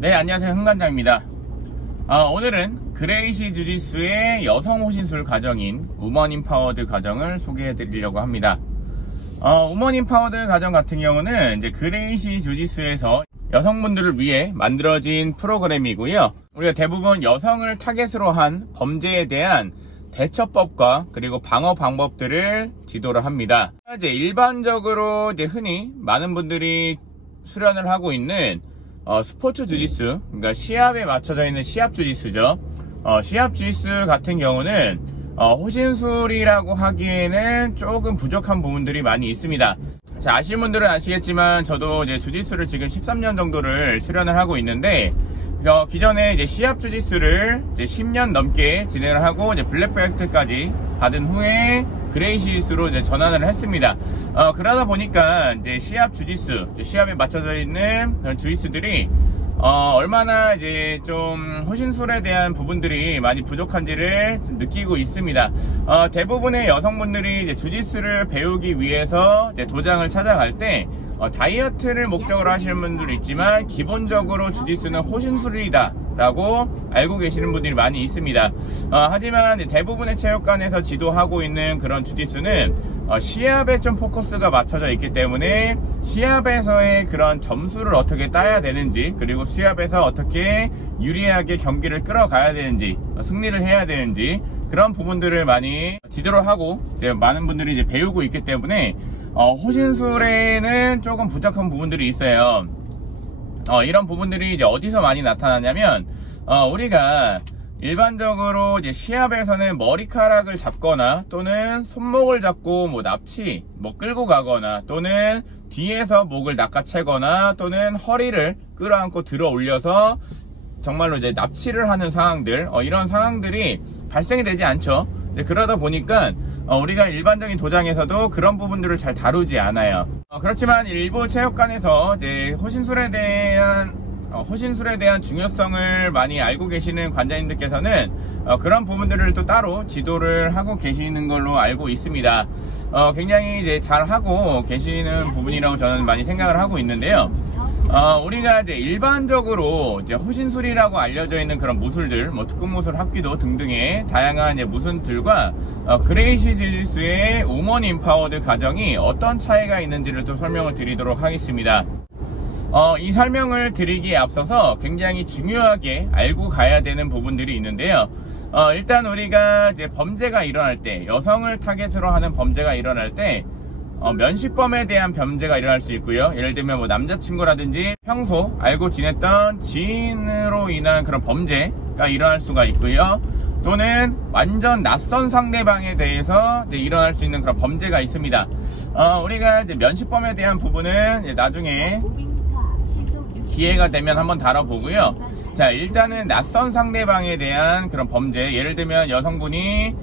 네, 안녕하세요. 흥관장입니다. 오늘은 그레이시 주짓수의 여성 호신술 과정인 우먼 임파워드 과정을 소개해 드리려고 합니다. 우먼 임파워드 과정 같은 경우는 이제 그레이시 주짓수에서 여성분들을 위해 만들어진 프로그램이고요. 우리가 대부분 여성을 타겟으로 한 범죄에 대한 대처법과 그리고 방어 방법들을 지도를 합니다. 이제 일반적으로 이제 흔히 많은 분들이 수련을 하고 있는 스포츠 주짓수, 그러니까 시합에 맞춰져 있는 시합 주짓수죠. 시합 주짓수 같은 경우는 호신술이라고 하기에는 조금 부족한 부분들이 많이 있습니다. 자, 아시는 분들은 아시겠지만 저도 이제 주짓수를 지금 13년 정도를 수련을 하고 있는데, 기존에 이제 시합 주짓수를 이제 10년 넘게 진행을 하고 이제 블랙벨트까지 받은 후에 그레이시스로 이제 전환을 했습니다. 그러다 보니까 이제 시합 주짓수, 시합에 맞춰져 있는 그런 주짓수들이 얼마나 이제 좀 호신술에 대한 부분들이 많이 부족한지를 느끼고 있습니다. 대부분의 여성분들이 이제 주짓수를 배우기 위해서 이제 도장을 찾아갈 때 다이어트를 목적으로 하시는 분들도 있지만 기본적으로 주짓수는 호신술이다 라고 알고 계시는 분들이 많이 있습니다. 하지만 대부분의 체육관에서 지도하고 있는 그런 주짓수는 시합에 좀 포커스가 맞춰져 있기 때문에 시합에서의 그런 점수를 어떻게 따야 되는지, 그리고 시합에서 어떻게 유리하게 경기를 끌어가야 되는지, 승리를 해야 되는지, 그런 부분들을 많이 지도를 하고 이제 많은 분들이 이제 배우고 있기 때문에 호신술에는 조금 부족한 부분들이 있어요. 이런 부분들이 이제 어디서 많이 나타나냐면, 우리가 일반적으로 이제 시합에서는 머리카락을 잡거나 또는 손목을 잡고 뭐 납치, 끌고 가거나 또는 뒤에서 목을 낚아채거나 또는 허리를 끌어안고 들어 올려서 정말로 이제 납치를 하는 상황들, 이런 상황들이 발생이 되지 않죠. 그러다 보니까 우리가 일반적인 도장에서도 그런 부분들을 잘 다루지 않아요. 그렇지만 일부 체육관에서 이제 호신술에 대한 중요성을 많이 알고 계시는 관장님들께서는 그런 부분들을 또 따로 지도를 하고 계시는 걸로 알고 있습니다. 굉장히 이제 잘 하고 계시는 부분이라고 저는 많이 생각을 하고 있는데요. 우리가 이제 일반적으로 이제 호신술이라고 알려져 있는 그런 무술들, 특공무술, 합기도 등등의 다양한 이제 무술들과 그레이시 주짓수의 우먼 임파워드 과정이 어떤 차이가 있는지를 또 설명을 드리도록 하겠습니다. 이 설명을 드리기에 앞서서 굉장히 중요하게 알고 가야 되는 부분들이 있는데요. 일단 우리가 이제 범죄가 일어날 때, 여성을 타겟으로 하는 범죄가 일어날 때 면식범에 대한 범죄가 일어날 수 있고요. 예를 들면 남자친구라든지 평소 알고 지냈던 지인으로 인한 그런 범죄가 일어날 수가 있고요. 또는 완전 낯선 상대방에 대해서 이제 일어날 수 있는 그런 범죄가 있습니다. 우리가 이제 면식범에 대한 부분은 이제 나중에 기회가 되면 한번 다뤄보고요. 자, 일단은 낯선 상대방에 대한 그런 범죄, 예를 들면 여성분이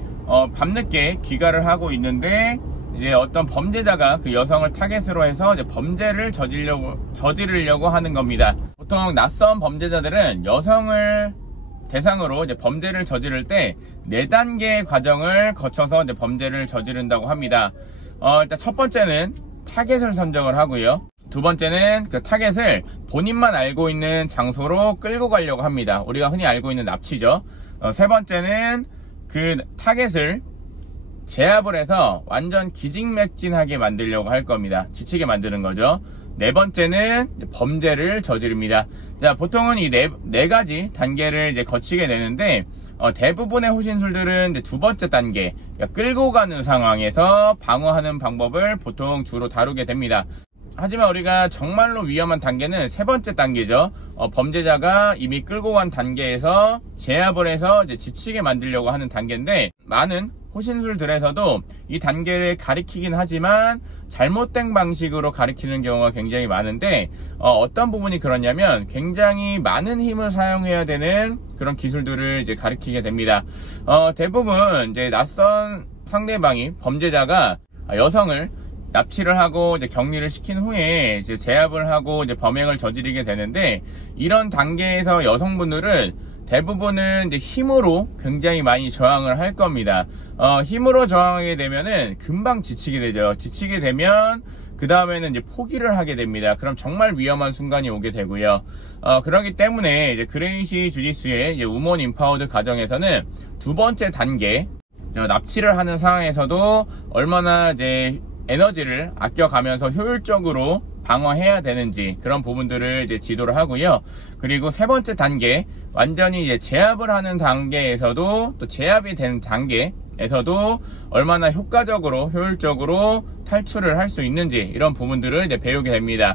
밤늦게 귀가를 하고 있는데 이제 어떤 범죄자가 그 여성을 타겟으로 해서 이제 범죄를 저지르려고 하는 겁니다. 보통 낯선 범죄자들은 여성을 대상으로 이제 범죄를 저지를 때 4단계의 과정을 거쳐서 이제 범죄를 저지른다고 합니다. 일단 첫 번째는 타겟을 선정을 하고요. 두 번째는 그 타겟을 본인만 알고 있는 장소로 끌고 가려고 합니다. 우리가 흔히 알고 있는 납치죠. 세 번째는 그 타겟을 제압을 해서 완전 기진맥진하게 만들려고 할 겁니다. 지치게 만드는 거죠. 네 번째는 범죄를 저지릅니다. 자, 보통은 이 네 가지 단계를 이제 거치게 되는데, 대부분의 호신술들은 이제 두 번째 단계, 그러니까 끌고 가는 상황에서 방어하는 방법을 보통 주로 다루게 됩니다. 하지만 우리가 정말로 위험한 단계는 세 번째 단계죠. 범죄자가 이미 끌고 간 단계에서 제압을 해서 이제 지치게 만들려고 하는 단계인데, 많은 호신술들에서도 이 단계를 가리키긴 하지만 잘못된 방식으로 가리키는 경우가 굉장히 많은데, 어떤 부분이 그러냐면 굉장히 많은 힘을 사용해야 되는 그런 기술들을 이제 가리키게 됩니다. 대부분 이제 낯선 상대방이, 범죄자가 여성을 납치를 하고 이제 격리를 시킨 후에 이제 제압을 하고 이제 범행을 저지르게 되는데, 이런 단계에서 여성분들은 대부분은 이제 힘으로 굉장히 많이 저항을 할 겁니다. 힘으로 저항하게 되면은 금방 지치게 되죠. 지치게 되면 그 다음에는 이제 포기를 하게 됩니다. 그럼 정말 위험한 순간이 오게 되고요. 그렇기 때문에 이제 그레이시 주짓수의 이제 우먼 임파워드 과정에서는 두 번째 단계, 납치를 하는 상황에서도 얼마나 이제 에너지를 아껴가면서 효율적으로 방어해야 되는지 그런 부분들을 이제 지도를 하고요. 그리고 세 번째 단계, 완전히 이제 제압을 하는 단계에서도 또 제압이 되는 단계에서도 얼마나 효과적으로 효율적으로 탈출을 할 수 있는지 이런 부분들을 이제 배우게 됩니다.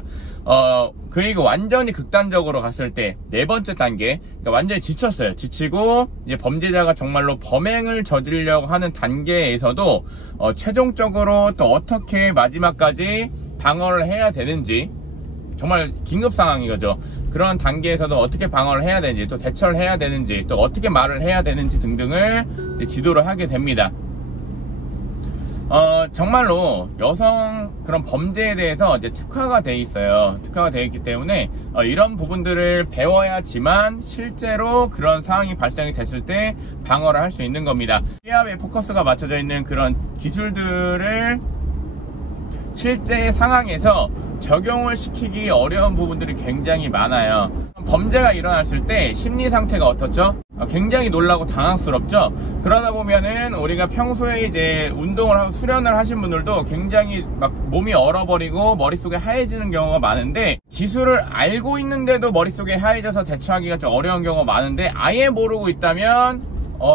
그리고 완전히 극단적으로 갔을 때 네 번째 단계, 그러니까 완전히 지쳤어요. 지치고 이제 범죄자가 정말로 범행을 저지르려고 하는 단계에서도 최종적으로 또 어떻게 마지막까지 방어를 해야 되는지, 정말 긴급 상황인 거죠. 그런 단계에서도 어떻게 방어를 해야 되는지, 또 대처를 해야 되는지, 또 어떻게 말을 해야 되는지 등등을 이제 지도를 하게 됩니다. 정말로 여성 그런 범죄에 대해서 이제 특화가 돼 있어요. 특화가 되어 있기 때문에 이런 부분들을 배워야지만 실제로 그런 상황이 발생이 됐을 때 방어를 할 수 있는 겁니다. 시합에 포커스가 맞춰져 있는 그런 기술들을 실제 상황에서 적용을 시키기 어려운 부분들이 굉장히 많아요. 범죄가 일어났을 때 심리 상태가 어떻죠? 굉장히 놀라고 당황스럽죠. 그러다 보면은 우리가 평소에 이제 운동을 하고 수련을 하신 분들도 굉장히 막 몸이 얼어버리고 머릿속에 하얘지는 경우가 많은데, 기술을 알고 있는데도 머릿속에 하얘져서 대처하기가 좀 어려운 경우가 많은데, 아예 모르고 있다면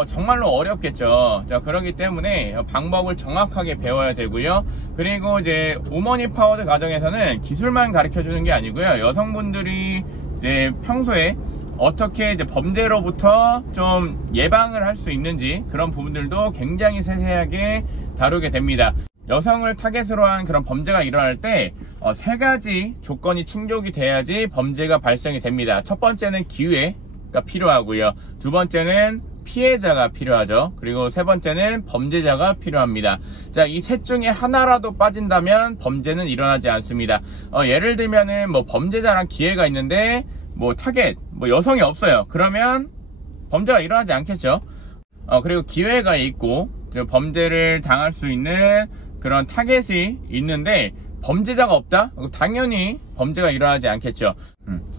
정말로 어렵겠죠. 자, 그렇기 때문에 방법을 정확하게 배워야 되고요. 그리고 이제 우먼 임파워드 과정에서는 기술만 가르쳐 주는 게 아니고요. 여성분들이 이제 평소에 어떻게 이제 범죄로부터 좀 예방을 할 수 있는지 그런 부분들도 굉장히 세세하게 다루게 됩니다. 여성을 타겟으로 한 그런 범죄가 일어날 때 세 가지 조건이 충족이 돼야지 범죄가 발생이 됩니다. 첫 번째는 기회가 필요하고요. 두 번째는 피해자가 필요하죠. 그리고 세 번째는 범죄자가 필요합니다. 자, 이 셋 중에 하나라도 빠진다면 범죄는 일어나지 않습니다. 예를 들면은 뭐 범죄자랑 기회가 있는데 뭐 타겟, 뭐 여성이 없어요. 그러면 범죄가 일어나지 않겠죠. 그리고 기회가 있고 범죄를 당할 수 있는 그런 타겟이 있는데 범죄자가 없다? 당연히 범죄가 일어나지 않겠죠.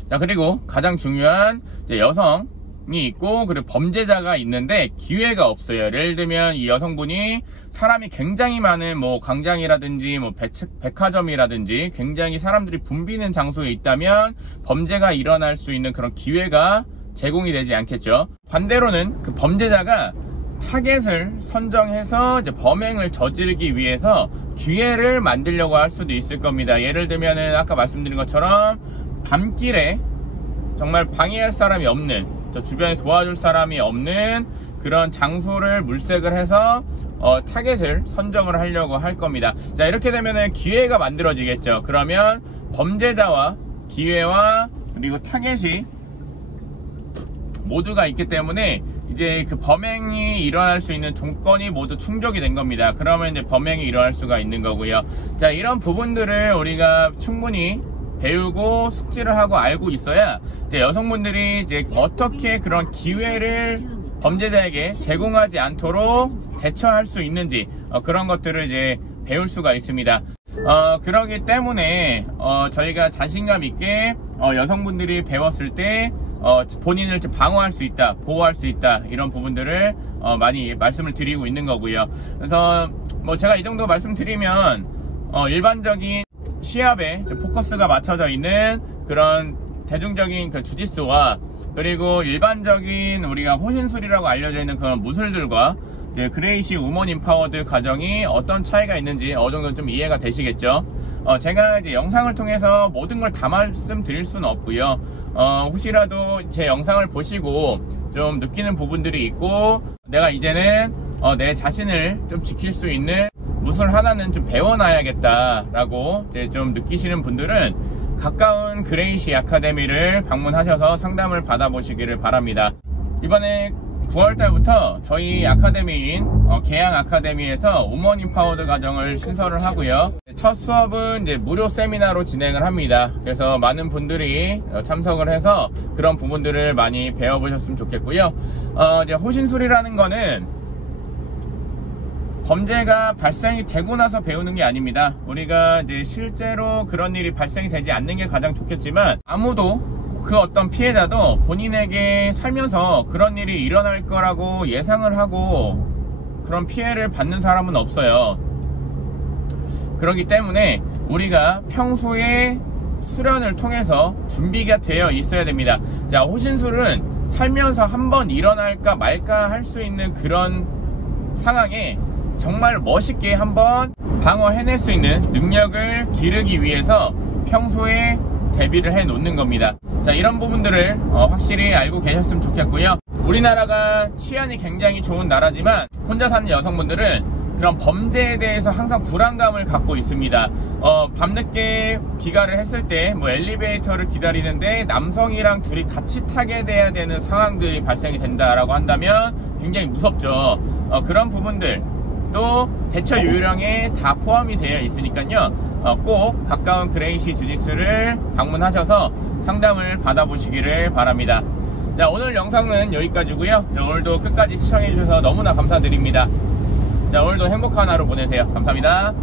자, 그리고 가장 중요한 여성이 있고 그리고 범죄자가 있는데 기회가 없어요. 예를 들면 이 여성분이 사람이 굉장히 많은 뭐 광장이라든지 뭐 백화점이라든지 굉장히 사람들이 붐비는 장소에 있다면 범죄가 일어날 수 있는 그런 기회가 제공이 되지 않겠죠. 반대로는 그 범죄자가 타겟을 선정해서 이제 범행을 저지르기 위해서 기회를 만들려고 할 수도 있을 겁니다. 예를 들면은 아까 말씀드린 것처럼 밤길에 정말 방해할 사람이 없는, 저 주변에 도와줄 사람이 없는 그런 장소를 물색을 해서 타겟을 선정을 하려고 할 겁니다. 자, 이렇게 되면은 기회가 만들어지겠죠. 그러면 범죄자와 기회와 그리고 타겟이 모두가 있기 때문에 이제 그 범행이 일어날 수 있는 조건이 모두 충족이 된 겁니다. 그러면 이제 범행이 일어날 수가 있는 거고요. 자, 이런 부분들을 우리가 충분히 배우고 숙지를 하고 알고 있어야 이제 여성분들이 이제 어떻게 그런 기회를 범죄자에게 제공하지 않도록 대처할 수 있는지 그런 것들을 이제 배울 수가 있습니다. 그러기 때문에 저희가 자신감 있게 여성분들이 배웠을 때 본인을 좀 방어할 수 있다, 보호할 수 있다, 이런 부분들을 많이 말씀을 드리고 있는 거고요. 그래서 뭐 제가 이 정도 말씀드리면 일반적인 시합에 포커스가 맞춰져 있는 그런 대중적인 그 주짓수와 그리고 일반적인 우리가 호신술이라고 알려져 있는 그런 무술들과 그레이시 우먼 임파워드 과정이 어떤 차이가 있는지 어느 정도 좀 이해가 되시겠죠. 제가 이제 영상을 통해서 모든 걸 다 말씀드릴 수는 없고요. 혹시라도 제 영상을 보시고 좀 느끼는 부분들이 있고 내가 이제는 내 자신을 좀 지킬 수 있는 무술 하나는 좀 배워놔야겠다라고 이제 좀 느끼시는 분들은 가까운 그레이시 아카데미를 방문하셔서 상담을 받아보시기를 바랍니다. 이번에 9월달부터 저희 아카데미인 계양 아카데미에서 우먼 임파워드 과정을 신설을 하고요. 첫 수업은 이제 무료 세미나로 진행을 합니다. 그래서 많은 분들이 참석을 해서 그런 부분들을 많이 배워보셨으면 좋겠고요. 이제 호신술이라는 거는 범죄가 발생이 되고 나서 배우는 게 아닙니다. 우리가 이제 실제로 그런 일이 발생이 되지 않는 게 가장 좋겠지만, 아무도 그 어떤 피해자도 본인에게 살면서 그런 일이 일어날 거라고 예상을 하고 그런 피해를 받는 사람은 없어요. 그렇기 때문에 우리가 평소에 수련을 통해서 준비가 되어 있어야 됩니다. 자, 호신술은 살면서 한번 일어날까 말까 할 수 있는 그런 상황에 정말 멋있게 한번 방어해낼 수 있는 능력을 기르기 위해서 평소에 대비를 해 놓는 겁니다. 자, 이런 부분들을 확실히 알고 계셨으면 좋겠고요. 우리나라가 치안이 굉장히 좋은 나라지만 혼자 사는 여성분들은 그런 범죄에 대해서 항상 불안감을 갖고 있습니다. 밤늦게 귀가를 했을 때 뭐 엘리베이터를 기다리는데 남성이랑 둘이 같이 타게 돼야 되는 상황들이 발생이 된다라고 한다면 굉장히 무섭죠. 그런 부분들 또 대처 요령에 다 포함이 되어 있으니까요. 꼭 가까운 그레이시 주짓수를 방문하셔서 상담을 받아보시기를 바랍니다. 자, 오늘 영상은 여기까지고요. 오늘도 끝까지 시청해주셔서 너무나 감사드립니다. 자, 오늘도 행복한 하루 보내세요. 감사합니다.